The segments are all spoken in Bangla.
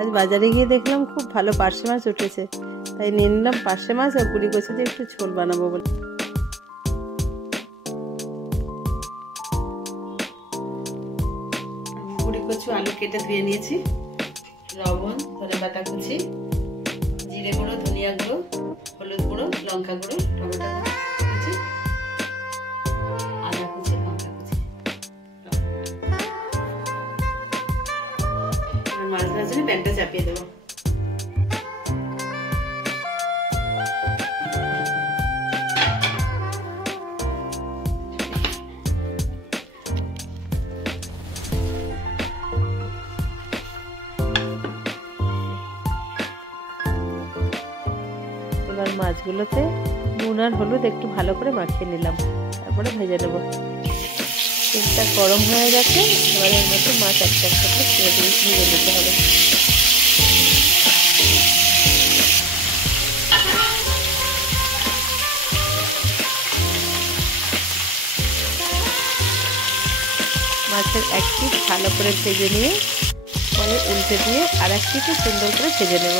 আজ বাজারে গিয়ে দেখলাম খুব ভালো পার্শে মাছ উঠেছে, তাই নিয়ে নিলাম পার্শে মাছ আর কুড়ি কচু দিয়ে একটু ঝোল বানাবো বলে। কুড়ি কচু আলু কেটে ধুয়ে নিয়েছি, লবণ, ধনেপাতা কুচি, জিরে গুঁড়ো, ধনিয়া গুঁড়ো, হলুদ গুঁড়ো, লঙ্কা গুঁড়ো, টমেটো কুচি, আদা কুচি, লঙ্কা কুচি। মাছ ভাজার জন্য প্যানটা চাপিয়ে দেবো। এবার মাছগুলোতে নুন আর হলুদ একটু ভালো করে মাখিয়ে নিলাম, তারপরে ভেজে নেব। তেলটা গরম হয়ে গেছে, এবার এর মধ্যে মাছ একটা একটা করে ছেড়ে দিয়ে ভেজে নিতে হবে। মাছের এক পিঠ ভালো করে ভেজে নিয়ে পরে উল্টে দিয়ে আর এক পিঠে সুন্দর করে ভেজে নেব।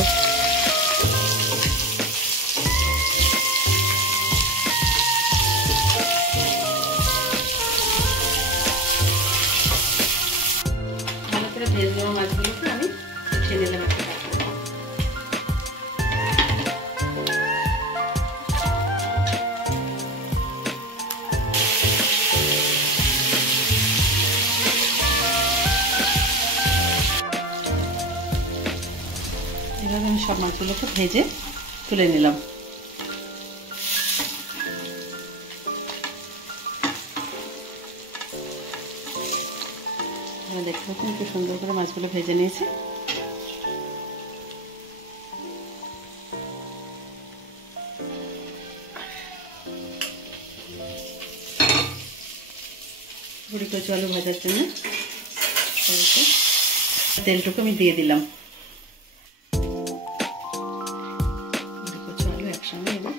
ভালো করে ভেজে নেওয়া মাছগুলোকে আমি উঠিয়ে নিলাম একটা পাত্রে। এভাবে আমি সব মাছগুলোকে ভেজে তুলে নিলাম। দেখতে পাচ্ছেন একটু সুন্দর করে মাছগুলো ভেজে নিয়েছি। কুড়ি কচু আলু ভাজার জন্য তেলটুকু আমি দিয়ে দিলাম। কচু আলু একসঙ্গে এবার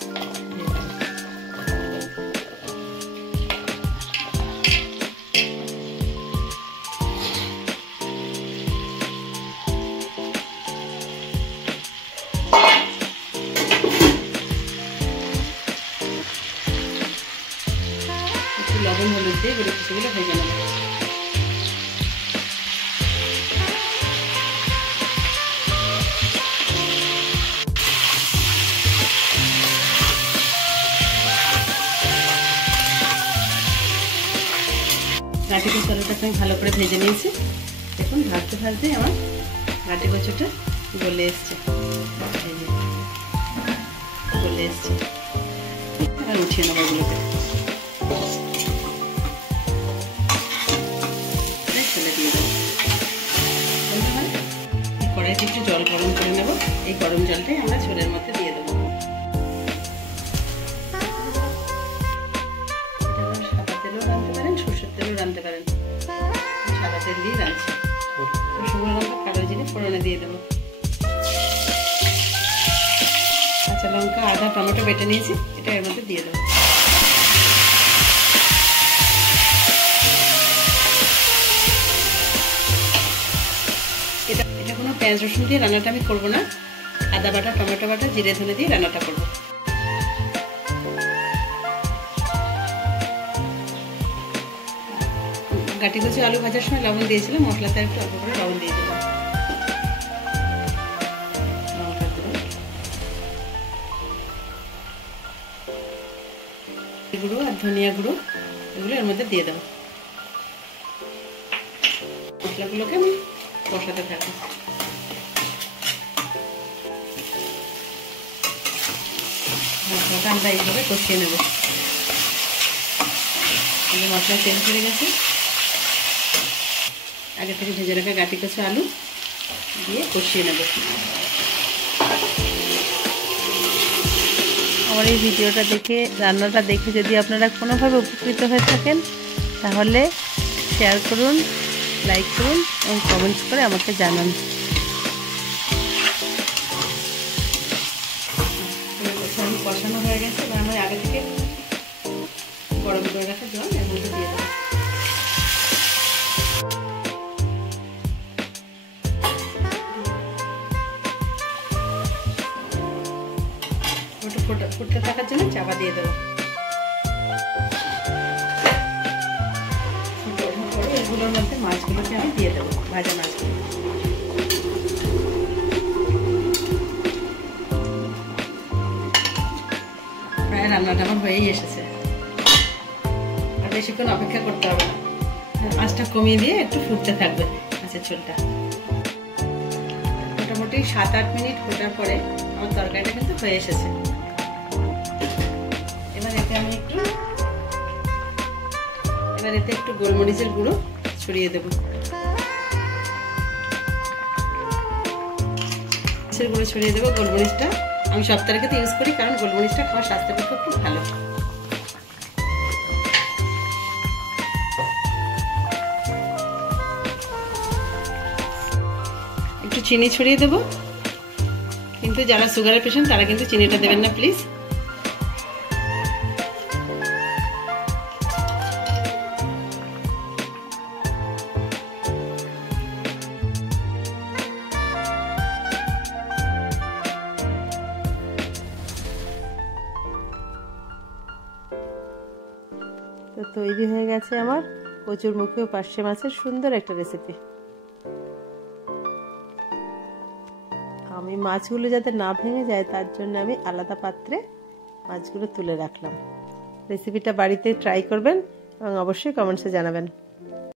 লবণ হলুদ দিয়ে গুঁড়ো কচুগুলো ভেজে নেব। গাঁটি কচু আলুটাকে আমি ভালো করে ভেজে নিয়েছি। দেখুন ভাজতে ভাজতে আমার গাঁটি কচুটা গলে এসছে, গলে এসছে। এবার উঠিয়ে নেবো এগুলোকে। কড়াইতে একটু জল গরম করে নেব, এই গরম জলটাই আমরা ঝোলের মধ্যে দিয়ে দেবো। সাদা তেলও রাঁধতে পারেন, সরষের তেলও রাঁধতে পারেন। সাদা তেল দিয়ে রাঁধছি। শুকনো লঙ্কা, কালো জিরে ফোড়নে দিয়ে দেবো। কাঁচা লঙ্কা, আদা, টমেটো বেটে নিয়েছি, এটা এর মধ্যে দিয়ে দেবো। এটা কোনো পেঁয়াজ রসুন দিয়ে রান্নাটা আমি করবো না, আদা বাটা, টমেটো বাটা, জিরে ধনে দিয়ে রান্নাটা করবো। গাঁটি কচু আলু ভাজার সময় লবণ দিয়েছিলাম, মশলাতে একটু অল্প করে লবণ দিয়ে দিলাম। গুঁড়ো আর ধনিয়া গুঁড়ো এগুলো এর মধ্যে দিয়ে দেবো। মশলাগুলোকে আমি কষাতে থাকবো। মশলাটা আমরা এইভাবে কষিয়ে নেব। মশলা তেল ছেড়ে গেছে, আগে থেকে ভেজে রাখা গাঁটি কচু আলু দিয়ে কষিয়ে নেব। আমার এই ভিডিওটা দেখে, রান্নাটা দেখে যদি আপনারা কোনোভাবে উপকৃত হয়ে থাকেন তাহলে শেয়ার করুন, লাইক করুন এবং কমেন্টস করে আমাকে জানান। কষানো হয়ে গেছে, এবার আমরা আগে থেকে গরম করে রাখা জল এর মধ্যে দিয়ে দেবো। ফুটতে থাকার জন্য চাপা দিয়ে দেবো। ফুটে ওঠার পরে এগুলোর মধ্যে মাছগুলোকে আমি দিয়ে দেবো, ভাজা মাছগুলো। প্রায় রান্নাটা আমার হয়েই এসেছে, আর বেশিক্ষণ অপেক্ষা করতে হবে না। আঁচটা কমিয়ে দিয়ে একটু ফুটতে থাকবে মাছের ঝোলটা। মোটামুটি 7-8 মিনিট ফোটার পরে আমার তরকারিটা কিন্তু হয়ে এসেছে। এবার এতে একটু গোলমরিচের গুঁড়ো ছড়িয়ে দেবো। গোলমরিচটা আমি সব তরকারিতে ইউজ করি, কারণ গোলমরিচটা খাওয়া স্বাস্থ্যের পক্ষে খুব ভালো। একটু চিনি ছড়িয়ে দেবো, কিন্তু যারা সুগারের পেশেন্ট তারা কিন্তু চিনিটা দেবেন না প্লিজ। তো তৈরি হয়ে গেছে আমার কচুরমুখী ও পার্শে মাছের সুন্দর একটা রেসিপি। আমি মাছগুলো যাতে না ভেঙে যায় তার জন্য আমি আলাদা পাত্রে মাছগুলো তুলে রাখলাম। রেসিপিটা বাড়িতে ট্রাই করবেন এবং অবশ্যই কমেন্টসে জানাবেন।